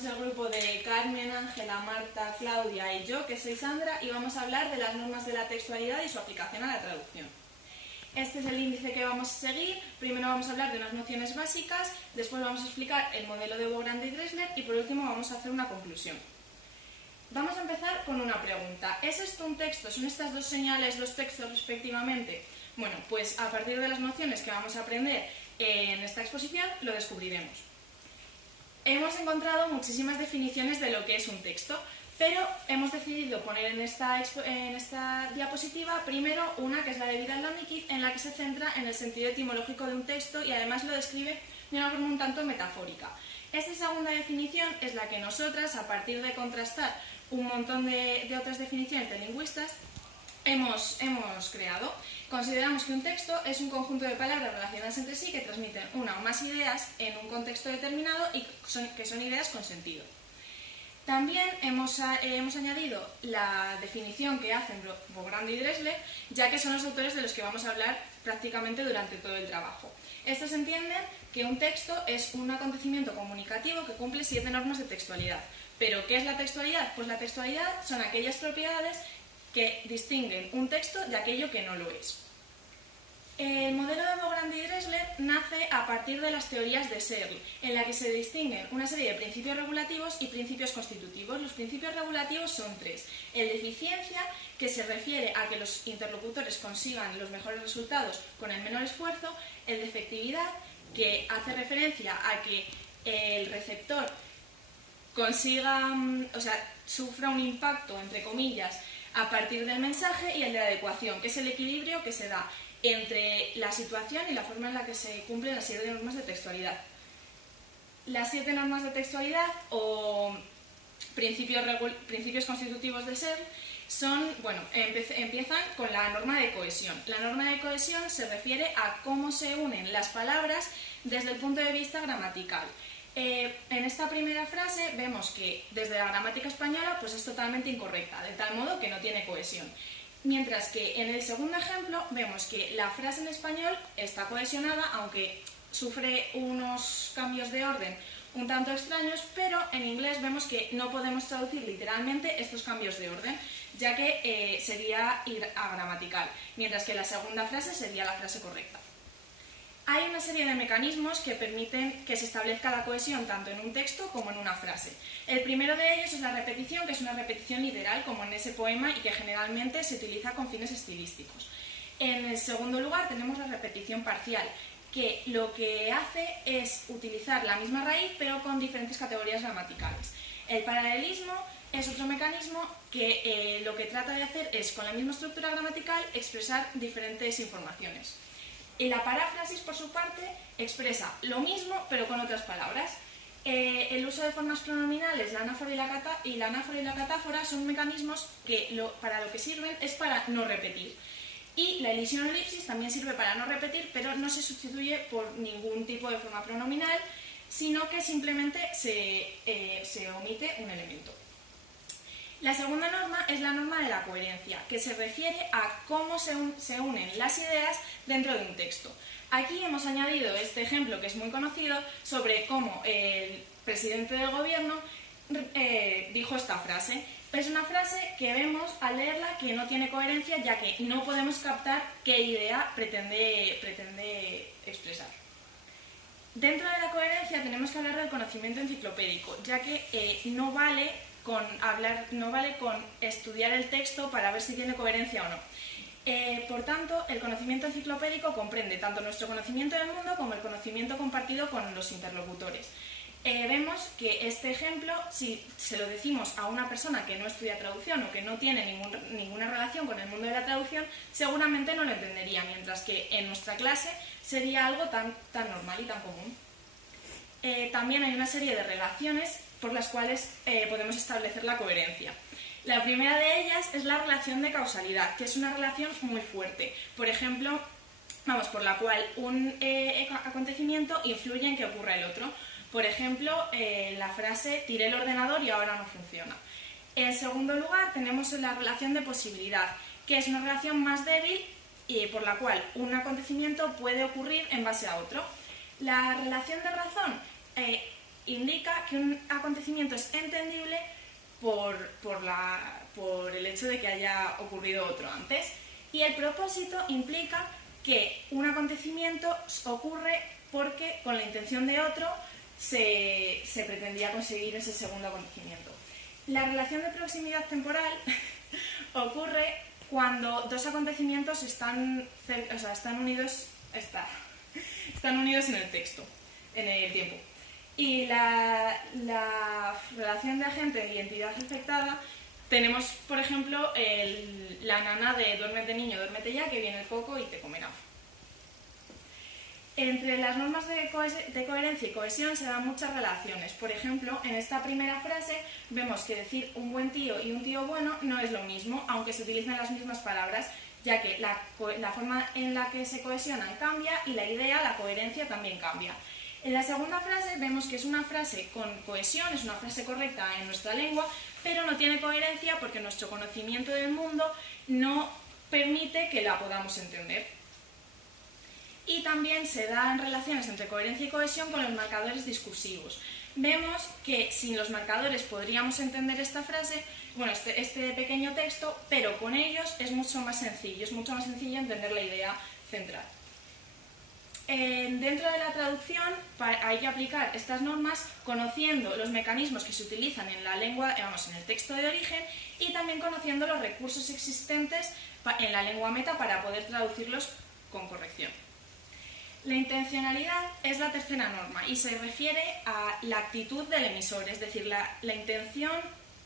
Somos el grupo de Carmen, Ángela, Marta, Claudia y yo, que soy Sandra, y vamos a hablar de las normas de la textualidad y su aplicación a la traducción. Este es el índice que vamos a seguir. Primero vamos a hablar de unas nociones básicas, después vamos a explicar el modelo de Bogrand y Dressler y por último vamos a hacer una conclusión. Vamos a empezar con una pregunta. ¿Es esto un texto? ¿Son estas dos señales los textos respectivamente? Bueno, pues a partir de las nociones que vamos a aprender en esta exposición lo descubriremos. Hemos encontrado muchísimas definiciones de lo que es un texto, pero hemos decidido poner en esta diapositiva primero una que es la de Vidal-Launnikiv, en la que se centra en el sentido etimológico de un texto y además lo describe de una forma un tanto metafórica. Esta segunda definición es la que nosotras, a partir de contrastar un montón de otras definiciones de lingüistas, hemos creado. Consideramos que un texto es un conjunto de palabras relacionadas entre sí que transmiten una o más ideas en un contexto determinado y que son ideas con sentido. También hemos añadido la definición que hacen Bogrand y Dressler, ya que son los autores de los que vamos a hablar prácticamente durante todo el trabajo. Estos entienden que un texto es un acontecimiento comunicativo que cumple 7 normas de textualidad. ¿Pero qué es la textualidad? Pues la textualidad son aquellas propiedades que distinguen un texto de aquello que no lo es. El modelo de Bogrand y Dressler nace a partir de las teorías de Searle, en la que se distinguen una serie de principios regulativos y principios constitutivos. Los principios regulativos son 3. El de eficiencia, que se refiere a que los interlocutores consigan los mejores resultados con el menor esfuerzo. El de efectividad, que hace referencia a que el receptor sufra un impacto, entre comillas, a partir del mensaje, y el de adecuación, que es el equilibrio que se da entre la situación y la forma en la que se cumplen las 7 normas de textualidad. Las 7 normas de textualidad o principios constitutivos de Searle empiezan con la norma de cohesión. La norma de cohesión se refiere a cómo se unen las palabras desde el punto de vista gramatical. En esta primera frase vemos que desde la gramática española pues es totalmente incorrecta, de tal modo que no tiene cohesión. Mientras que en el segundo ejemplo vemos que la frase en español está cohesionada, aunque sufre unos cambios de orden un tanto extraños, pero en inglés vemos que no podemos traducir literalmente estos cambios de orden, ya que sería ir agramatical, mientras que la segunda frase sería la frase correcta. Hay una serie de mecanismos que permiten que se establezca la cohesión tanto en un texto como en una frase. El primero de ellos es la repetición, que es una repetición literal, como en ese poema, y que generalmente se utiliza con fines estilísticos. En el segundo lugar tenemos la repetición parcial, que lo que hace es utilizar la misma raíz pero con diferentes categorías gramaticales. El paralelismo es otro mecanismo que lo que trata de hacer es, con la misma estructura gramatical, expresar diferentes informaciones. Y la paráfrasis, por su parte, expresa lo mismo, pero con otras palabras. El uso de formas pronominales, la anáfora y la catáfora, son mecanismos que para lo que sirven es para no repetir. Y la elisión o elipsis también sirve para no repetir, pero no se sustituye por ningún tipo de forma pronominal, sino que simplemente se omite un elemento. La segunda norma es la norma de la coherencia, que se refiere a cómo se unen las ideas dentro de un texto. Aquí hemos añadido este ejemplo, que es muy conocido, sobre cómo el presidente del gobierno dijo esta frase. Es una frase que vemos al leerla que no tiene coherencia, ya que no podemos captar qué idea pretende expresar. Dentro de la coherencia tenemos que hablar del conocimiento enciclopédico, ya que no vale con estudiar el texto para ver si tiene coherencia o no. Por tanto, el conocimiento enciclopédico comprende tanto nuestro conocimiento del mundo como el conocimiento compartido con los interlocutores. Vemos que este ejemplo, si se lo decimos a una persona que no estudia traducción o que no tiene ninguna relación con el mundo de la traducción, seguramente no lo entendería, mientras que en nuestra clase sería algo tan normal y tan común. También hay una serie de relaciones por las cuales podemos establecer la coherencia. La primera de ellas es la relación de causalidad, que es una relación muy fuerte. Por ejemplo, por la cual un acontecimiento influye en que ocurra el otro. Por ejemplo, la frase «tiré el ordenador y ahora no funciona». En segundo lugar, tenemos la relación de posibilidad, que es una relación más débil y por la cual un acontecimiento puede ocurrir en base a otro. La relación de razón indica que un acontecimiento es entendible por el hecho de que haya ocurrido otro antes. Y el propósito implica que un acontecimiento ocurre porque con la intención de otro se pretendía conseguir ese segundo acontecimiento. La relación de proximidad temporal ocurre cuando dos acontecimientos están unidos en el texto, en el tiempo. Y la relación de agente y entidad afectada, tenemos, por ejemplo, la nana de duérmete niño, duérmete ya, que viene el coco y te comerá. Entre las normas de coherencia y cohesión se dan muchas relaciones. Por ejemplo, en esta primera frase vemos que decir un buen tío y un tío bueno no es lo mismo, aunque se utilicen las mismas palabras, ya que la forma en la que se cohesionan cambia y la idea, la coherencia, también cambia. En la segunda frase vemos que es una frase con cohesión, es una frase correcta en nuestra lengua, pero no tiene coherencia porque nuestro conocimiento del mundo no permite que la podamos entender. Y también se dan relaciones entre coherencia y cohesión con los marcadores discursivos. Vemos que sin los marcadores podríamos entender esta frase, bueno, este pequeño texto, pero con ellos es mucho más sencillo entender la idea central. Dentro de la traducción hay que aplicar estas normas conociendo los mecanismos que se utilizan en la lengua, en el texto de origen, y también conociendo los recursos existentes en la lengua meta para poder traducirlos con corrección. La intencionalidad es la tercera norma y se refiere a la actitud del emisor, es decir, la intención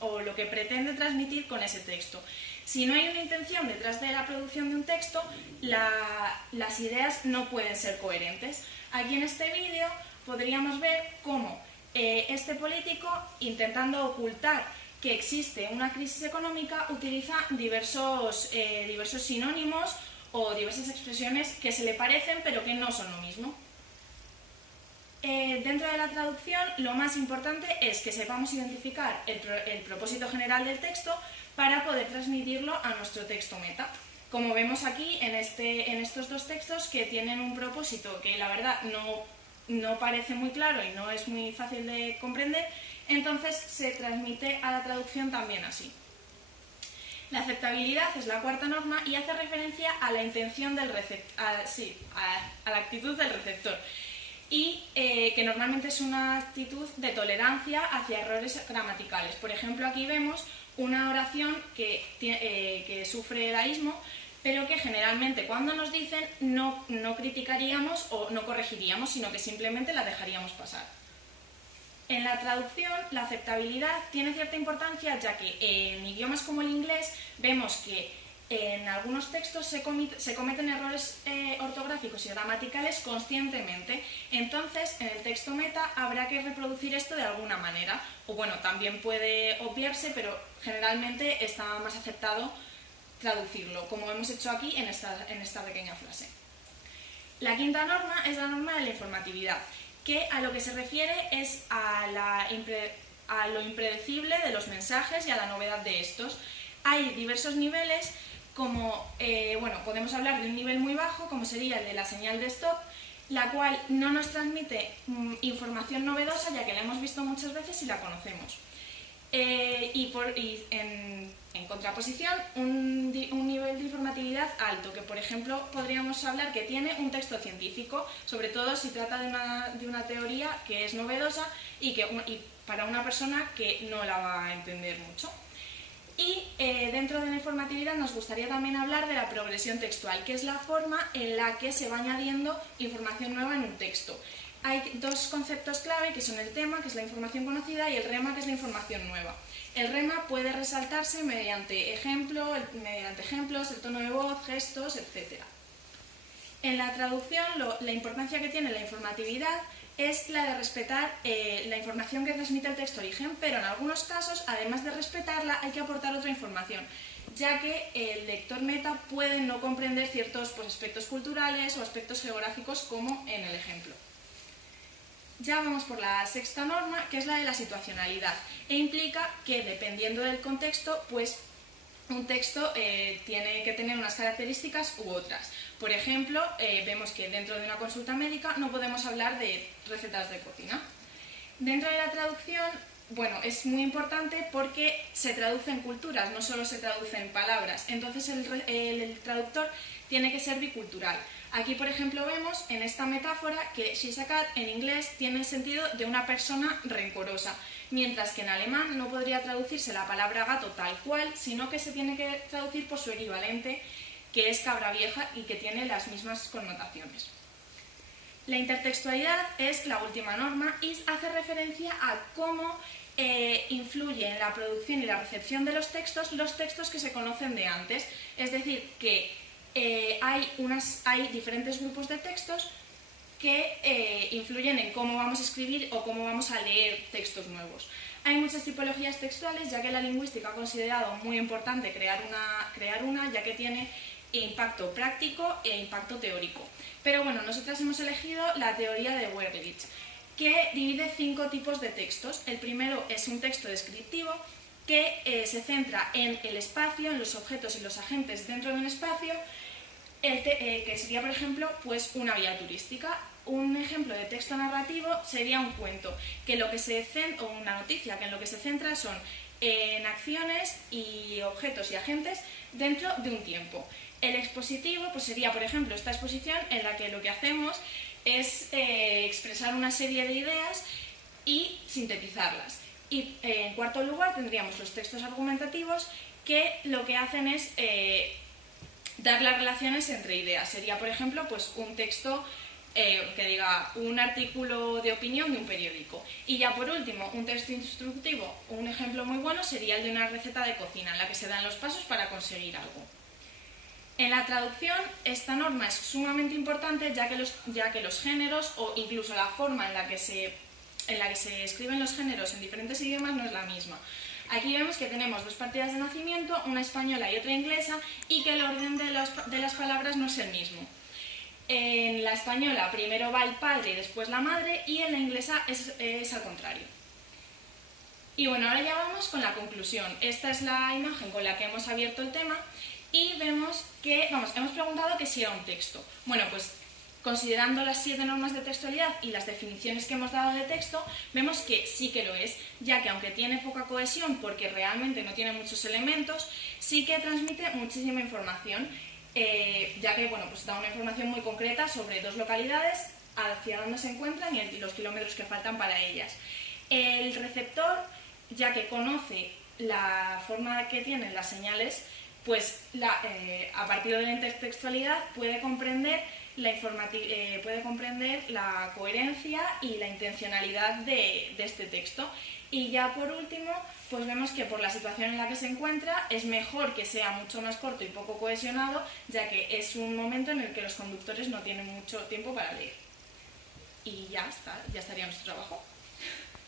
o lo que pretende transmitir con ese texto. Si no hay una intención detrás de la producción de un texto, las ideas no pueden ser coherentes. Aquí en este vídeo podríamos ver cómo este político, intentando ocultar que existe una crisis económica, utiliza diversos sinónimos o diversas expresiones que se le parecen pero que no son lo mismo. Dentro de la traducción, lo más importante es que sepamos identificar el propósito general del texto para poder transmitirlo a nuestro texto meta. Como vemos aquí en estos dos textos, que tienen un propósito que la verdad no parece muy claro y no es muy fácil de comprender, entonces se transmite a la traducción también así. La aceptabilidad es la cuarta norma y hace referencia a la intención del a la actitud del receptor, y que normalmente es una actitud de tolerancia hacia errores gramaticales. Por ejemplo, aquí vemos una oración que sufre dadaísmo, pero que generalmente cuando nos dicen no criticaríamos o no corregiríamos, sino que simplemente la dejaríamos pasar. En la traducción, la aceptabilidad tiene cierta importancia, ya que en idiomas como el inglés vemos que en algunos textos se cometen errores ortográficos y gramaticales conscientemente. Entonces, en el texto meta habrá que reproducir esto de alguna manera. O bueno, también puede obviarse, pero generalmente está más aceptado traducirlo, como hemos hecho aquí en esta pequeña frase. La quinta norma es la norma de la informatividad, que a lo que se refiere es a lo impredecible de los mensajes y a la novedad de estos. Hay diversos niveles, como podemos hablar de un nivel muy bajo, como sería el de la señal de stop, la cual no nos transmite información novedosa, ya que la hemos visto muchas veces y la conocemos. En contraposición, un nivel de informatividad alto, que por ejemplo podríamos hablar que tiene un texto científico, sobre todo si trata de una teoría que es novedosa y para una persona que no la va a entender mucho. Y dentro de la informatividad nos gustaría también hablar de la progresión textual, que es la forma en la que se va añadiendo información nueva en un texto. Hay dos conceptos clave, que son el tema, que es la información conocida, y el rema, que es la información nueva. El rema puede resaltarse mediante ejemplos, el tono de voz, gestos, etc. En la traducción, la importancia que tiene la informatividad es la de respetar la información que transmite el texto origen, pero en algunos casos, además de respetarla, hay que aportar otra información, ya que el lector meta puede no comprender ciertos aspectos culturales o aspectos geográficos, como en el ejemplo. Ya vamos por la sexta norma, que es la de la situacionalidad, e implica que, dependiendo del contexto, un texto tiene que tener unas características u otras. Por ejemplo, vemos que dentro de una consulta médica no podemos hablar de recetas de cocina. Dentro de la traducción, bueno, es muy importante porque se traducen culturas, no solo se traducen palabras. Entonces el traductor tiene que ser bicultural. Aquí, por ejemplo, vemos en esta metáfora que she's a cat en inglés tiene el sentido de una persona rencorosa, mientras que en alemán no podría traducirse la palabra gato tal cual, sino que se tiene que traducir por su equivalente, que es cabra vieja y que tiene las mismas connotaciones. La intertextualidad es la última norma y hace referencia a cómo influye en la producción y la recepción de los textos que se conocen de antes. Es decir, que hay diferentes grupos de textos que influyen en cómo vamos a escribir o cómo vamos a leer textos nuevos. Hay muchas tipologías textuales, ya que la lingüística ha considerado muy importante crear una, ya que tiene impacto práctico e impacto teórico. Pero bueno, nosotras hemos elegido la teoría de Werlich, que divide 5 tipos de textos. El primero es un texto descriptivo que se centra en el espacio, en los objetos y los agentes dentro de un espacio, que sería, por ejemplo, pues una vía turística. Un ejemplo de texto narrativo sería un cuento, o una noticia, que en lo que se centra son en acciones y objetos y agentes dentro de un tiempo. El expositivo pues sería, por ejemplo, esta exposición en la que lo que hacemos es expresar una serie de ideas y sintetizarlas. Y en cuarto lugar tendríamos los textos argumentativos, que lo que hacen es dar las relaciones entre ideas. Sería, por ejemplo, pues un texto que diga un artículo de opinión de un periódico. Y ya por último, un texto instructivo. Un ejemplo muy bueno sería el de una receta de cocina, en la que se dan los pasos para conseguir algo. En la traducción, esta norma es sumamente importante, ya que los géneros, o incluso la forma en la que se escriben los géneros en diferentes idiomas, no es la misma. Aquí vemos que tenemos 2 partidas de nacimiento, una española y otra inglesa, y que el orden de las palabras no es el mismo. En la española primero va el padre y después la madre, y en la inglesa es al contrario. Y bueno, ahora ya vamos con la conclusión. Esta es la imagen con la que hemos abierto el tema. Y vemos que, hemos preguntado que si era un texto. Bueno, pues considerando las 7 normas de textualidad y las definiciones que hemos dado de texto, vemos que sí que lo es, ya que aunque tiene poca cohesión porque realmente no tiene muchos elementos, sí que transmite muchísima información, ya que bueno, pues da una información muy concreta sobre 2 localidades, hacia dónde se encuentran y los kilómetros que faltan para ellas. El receptor, ya que conoce la forma que tienen las señales, pues a partir de la intertextualidad puede comprender la coherencia y la intencionalidad de este texto. Y ya por último, pues vemos que por la situación en la que se encuentra es mejor que sea mucho más corto y poco cohesionado, ya que es un momento en el que los conductores no tienen mucho tiempo para leer. Y ya estaría nuestro trabajo.